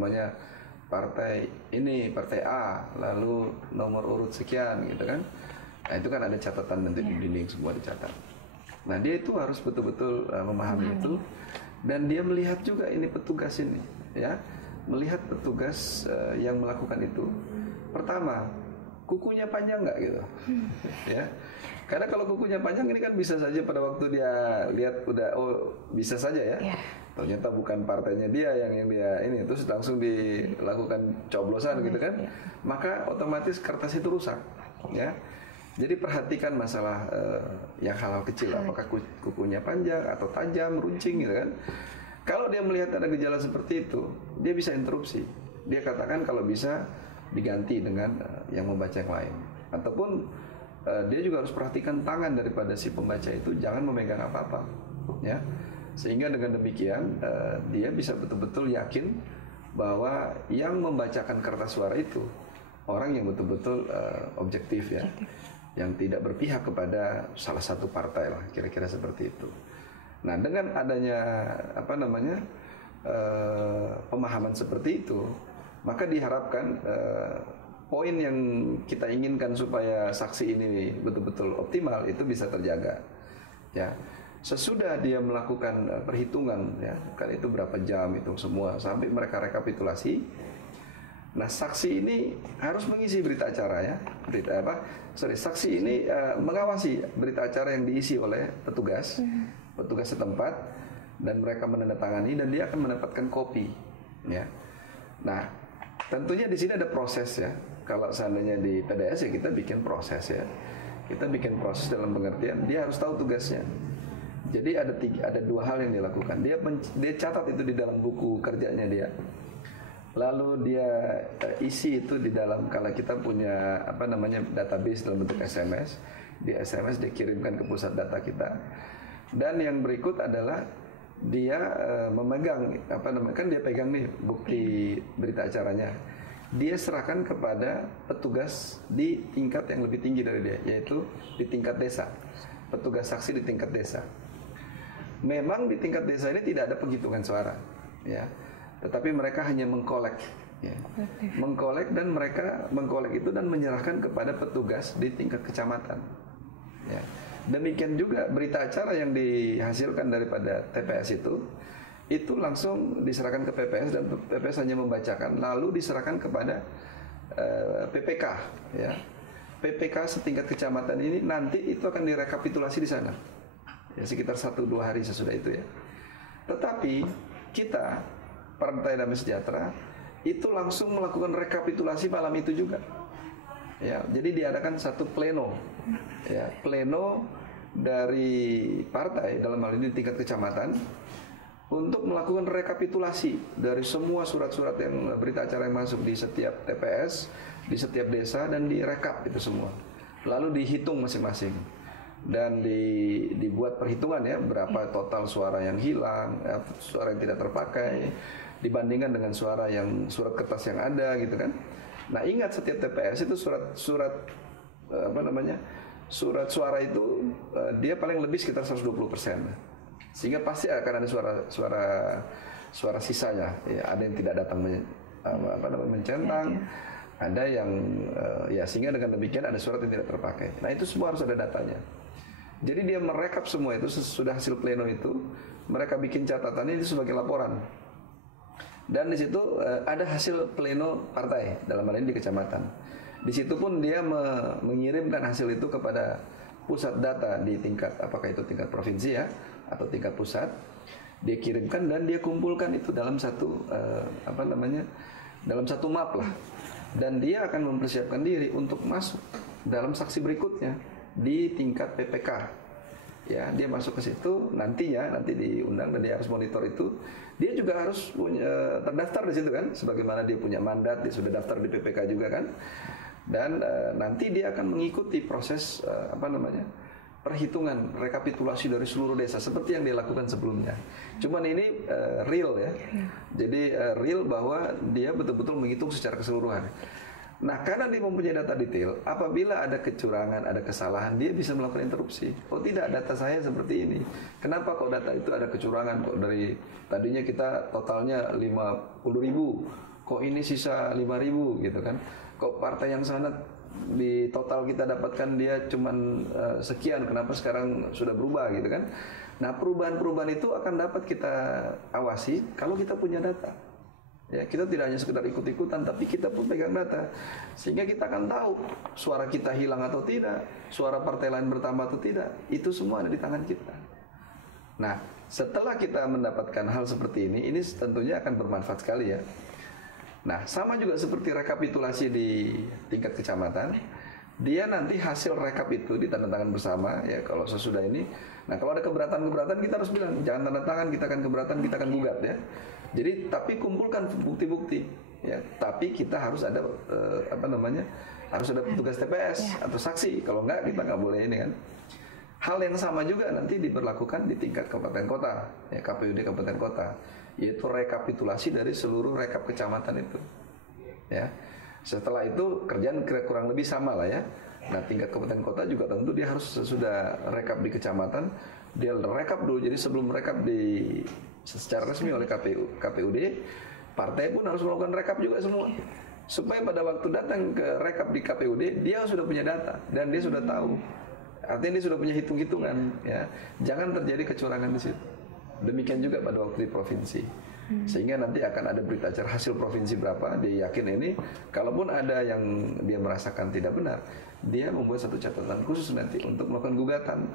namanya partai ini, partai A, lalu nomor urut sekian gitu kan. Nah itu kan ada catatan nanti di dinding semua dicatat. Nah dia itu harus betul-betul memahami itu, dan dia melihat juga ini petugas ini, ya, melihat petugas yang melakukan itu. Pertama, kukunya panjang nggak gitu, ya. Karena kalau kukunya panjang ini kan bisa saja pada waktu dia lihat udah bisa saja ya. Ternyata bukan partainya dia yang dia ini, terus langsung dilakukan coblosan gitu kan. Maka otomatis kertas itu rusak, ya. Jadi perhatikan masalah yang hal-hal kecil, apakah kukunya panjang atau tajam, runcing gitu kan. Kalau dia melihat ada gejala seperti itu, dia bisa interupsi. Dia katakan kalau bisa diganti dengan yang membaca yang lain. Ataupun dia juga harus perhatikan tangan daripada si pembaca itu jangan memegang apa-apa, ya. Sehingga dengan demikian dia bisa betul-betul yakin bahwa yang membacakan kertas suara itu orang yang betul-betul objektif, ya, yang tidak berpihak kepada salah satu partai lah, kira-kira seperti itu. Nah dengan adanya pemahaman seperti itu, maka diharapkan poin yang kita inginkan supaya saksi ini betul-betul optimal itu bisa terjaga, ya. Sesudah dia melakukan perhitungan, ya, kan itu berapa jam itu semua sampai mereka rekapitulasi. Nah saksi ini harus mengisi berita acara, ya, saksi ini mengawasi berita acara yang diisi oleh petugas setempat, dan mereka menandatangani dan dia akan mendapatkan kopi, ya. Nah tentunya di sini ada proses, ya. Kalau seandainya di PDS ya kita bikin proses, ya. Kita bikin proses dalam pengertian dia harus tahu tugasnya. Jadi ada dua hal yang dilakukan. Dia catat itu di dalam buku kerjanya dia. Lalu dia isi itu di dalam, kalau kita punya database dalam bentuk SMS, di SMS dia kirimkan ke pusat data kita. Dan yang berikut adalah dia memegang kan dia pegang nih bukti berita acaranya. Dia serahkan kepada petugas di tingkat yang lebih tinggi dari dia, yaitu di tingkat desa, petugas saksi di tingkat desa. Memang di tingkat desa ini tidak ada penghitungan suara, ya, tetapi mereka hanya mengkolek, ya, mengkolek, dan mereka mengkolek itu dan menyerahkan kepada petugas di tingkat kecamatan, ya. Demikian juga berita acara yang dihasilkan daripada TPS itu langsung diserahkan ke PPS, dan PPS hanya membacakan, lalu diserahkan kepada PPK, ya. PPK setingkat kecamatan ini nanti itu akan direkapitulasi di sana, ya, sekitar 1-2 hari sesudah itu, ya. Tetapi kita Partai Damai Sejahtera itu langsung melakukan rekapitulasi malam itu juga, ya. Jadi diadakan satu pleno, ya, pleno dari partai dalam hal ini tingkat kecamatan, untuk melakukan rekapitulasi dari semua surat-surat yang berita acara yang masuk di setiap TPS, di setiap desa, dan direkap itu semua. Lalu dihitung masing-masing dan dibuat perhitungan, ya, berapa total suara yang hilang, ya, suara yang tidak terpakai dibandingkan dengan surat kertas yang ada, gitu kan. Nah ingat, setiap TPS itu surat suara itu dia paling lebih sekitar 120%. Sehingga pasti akan ada suara sisanya, ya, ada yang tidak datang mencentang, ada yang ya, sehingga dengan demikian ada surat yang tidak terpakai. Nah itu semua harus ada datanya. Jadi dia merekap semua itu sesudah hasil pleno itu, mereka bikin catatannya itu sebagai laporan. Dan di situ ada hasil pleno partai dalam hal ini di kecamatan. Di situ pun dia mengirimkan hasil itu kepada pusat data di tingkat, apakah itu tingkat provinsi, ya, atau tingkat pusat. Dia kirimkan dan dia kumpulkan itu dalam satu dalam satu map lah. Dan dia akan mempersiapkan diri untuk masuk dalam saksi berikutnya di tingkat PPK, ya. Dia masuk ke situ nanti diundang dan dia harus monitor itu. Dia juga harus terdaftar di situ kan, sebagaimana dia punya mandat, dia sudah daftar di PPK juga kan. Dan nanti dia akan mengikuti proses perhitungan rekapitulasi dari seluruh desa seperti yang dilakukan sebelumnya. Cuman ini real, ya. Jadi real bahwa dia betul-betul menghitung secara keseluruhan. Nah, karena dia mempunyai data detail, apabila ada kecurangan, ada kesalahan, dia bisa melakukan interupsi. Oh tidak, data saya seperti ini. Kenapa kok data itu ada kecurangan? Kok dari tadinya kita totalnya 50.000, kok ini sisa 5.000 gitu kan, kok partai yang sana di total kita dapatkan dia cuman sekian, kenapa sekarang sudah berubah gitu kan. Nah, perubahan-perubahan itu akan dapat kita awasi kalau kita punya data. Ya, kita tidak hanya sekedar ikut-ikutan, tapi kita pun pegang data, sehingga kita akan tahu suara kita hilang atau tidak, suara partai lain bertambah atau tidak. Itu semua ada di tangan kita. Nah, setelah kita mendapatkan hal seperti ini tentunya akan bermanfaat sekali ya. Nah, sama juga seperti rekapitulasi di tingkat kecamatan, dia nanti hasil rekap itu ditandatangan bersama ya kalau sesudah ini. Nah, kalau ada keberatan-keberatan kita harus bilang, jangan tanda tangan, kita akan keberatan, kita akan gugat ya. Jadi tapi kumpulkan bukti-bukti ya, tapi kita harus ada harus ada petugas TPS atau saksi, kalau enggak kita nggak boleh ini kan. Hal yang sama juga nanti diberlakukan di tingkat kabupaten kota ya, KPUD kabupaten kota, yaitu rekapitulasi dari seluruh rekap kecamatan itu ya. Setelah itu kerjaan kurang lebih sama lah ya. Nah, tingkat kabupaten kota juga tentu dia harus sesudah rekap di kecamatan, dia rekap dulu. Jadi sebelum rekap secara resmi oleh KPUD, partai pun harus melakukan rekap juga semua, supaya pada waktu datang ke rekap di KPUD dia sudah punya data dan dia sudah tahu. Artinya dia sudah punya hitung-hitungan ya. Jangan terjadi kecurangan di situ. Demikian juga pada waktu di provinsi. Sehingga nanti akan ada berita acara hasil provinsi berapa, dia yakin ini, kalaupun ada yang dia merasakan tidak benar, dia membuat satu catatan khusus nanti untuk melakukan gugatan.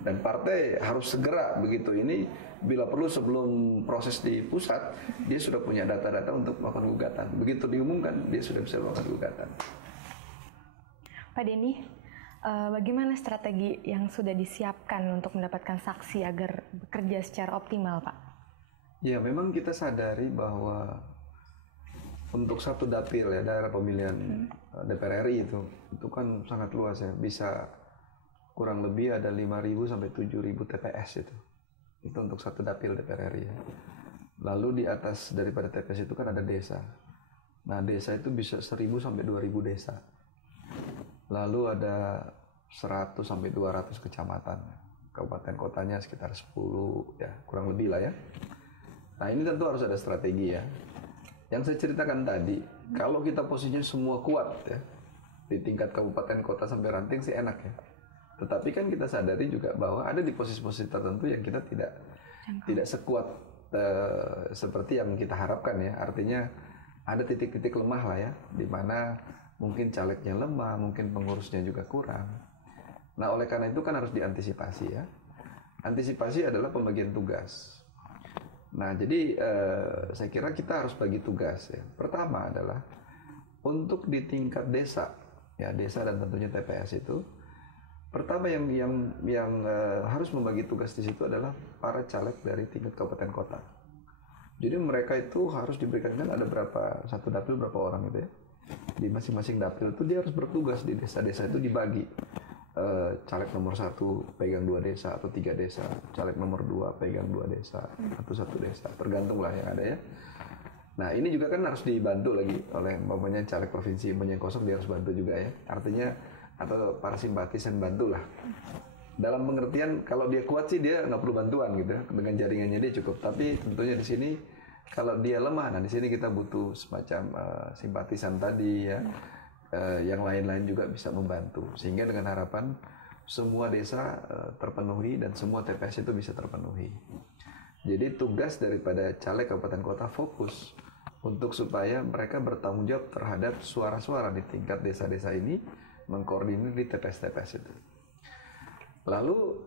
Dan partai harus segera begitu ini, bila perlu sebelum proses di pusat, dia sudah punya data-data untuk melakukan gugatan. Begitu diumumkan, dia sudah bisa melakukan gugatan. Pak Denny, bagaimana strategi yang sudah disiapkan untuk mendapatkan saksi agar bekerja secara optimal, Pak? Ya, memang kita sadari bahwa untuk satu dapil ya, daerah pemilihan DPR RI itu kan sangat luas ya, bisa kurang lebih ada 5.000 sampai 7.000 TPS itu untuk satu dapil DPR RI ya. Lalu di atas daripada TPS itu kan ada desa. Nah, desa itu bisa 1.000 sampai 2.000 desa. Lalu ada 100 sampai 200 kecamatan. Kabupaten kotanya sekitar 10 ya, kurang lebih lah ya. Nah, ini tentu harus ada strategi ya. Yang saya ceritakan tadi, kalau kita posisinya semua kuat ya, di tingkat kabupaten kota sampai ranting sih enak ya. Tetapi kan kita sadari juga bahwa ada di posisi-posisi tertentu yang kita tidak sekuat seperti yang kita harapkan ya. Artinya ada titik-titik lemah lah ya, di mana mungkin calegnya lemah, mungkin pengurusnya juga kurang. Nah, oleh karena itu kan harus diantisipasi ya. Antisipasi adalah pembagian tugas. Nah, jadi saya kira kita harus bagi tugas ya. Pertama adalah untuk di tingkat desa, ya desa dan tentunya TPS itu. Pertama yang harus membagi tugas di situ adalah para caleg dari tingkat kabupaten kota. Jadi mereka itu harus diberikan, kan ada berapa, satu dapil berapa orang gitu ya. Di masing-masing dapil itu dia harus bertugas di desa-desa itu dibagi. Caleg nomor 1 pegang 2 desa atau 3 desa, caleg nomor 2 pegang 2 desa atau 1 desa, tergantung lah yang ada ya. Nah, ini juga kan harus dibantu lagi oleh umpamanya caleg provinsi yang kosong, dia harus bantu juga ya. Artinya atau para simpatisan bantu lah. Dalam pengertian kalau dia kuat sih dia nggak perlu bantuan gitu ya, dengan jaringannya dia cukup. Tapi tentunya di sini kalau dia lemah, nah di sini kita butuh semacam simpatisan tadi ya. Yang lain-lain juga bisa membantu, sehingga dengan harapan semua desa terpenuhi dan semua TPS itu bisa terpenuhi. Jadi tugas daripada caleg kabupaten kota fokus untuk supaya mereka bertanggung jawab terhadap suara-suara di tingkat desa-desa ini, mengkoordinir di TPS-TPS itu. Lalu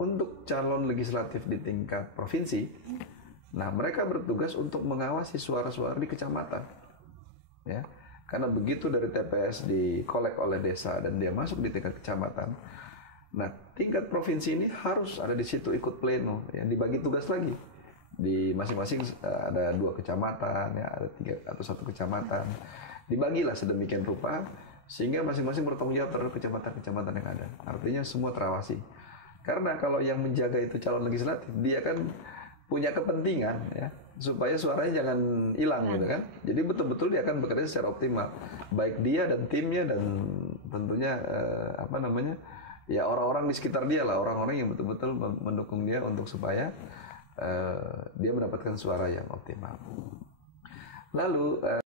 untuk calon legislatif di tingkat provinsi, nah mereka bertugas untuk mengawasi suara-suara di kecamatan, ya. Karena begitu dari TPS dikolek oleh desa dan dia masuk di tingkat kecamatan, nah tingkat provinsi ini harus ada di situ ikut pleno, yang dibagi tugas lagi di masing-masing ada 2 kecamatan, ya ada 3 atau 1 kecamatan, dibagilah sedemikian rupa sehingga masing-masing bertanggung jawab terhadap kecamatan-kecamatan yang ada. Artinya semua terawasi. Karena kalau yang menjaga itu calon legislatif, dia kan punya kepentingan ya, supaya suaranya jangan hilang gitu kan. Jadi betul-betul dia akan bekerja secara optimal, baik dia dan timnya dan tentunya ya orang-orang di sekitar dia lah, orang-orang yang betul-betul mendukung dia untuk supaya dia mendapatkan suara yang optimal. Lalu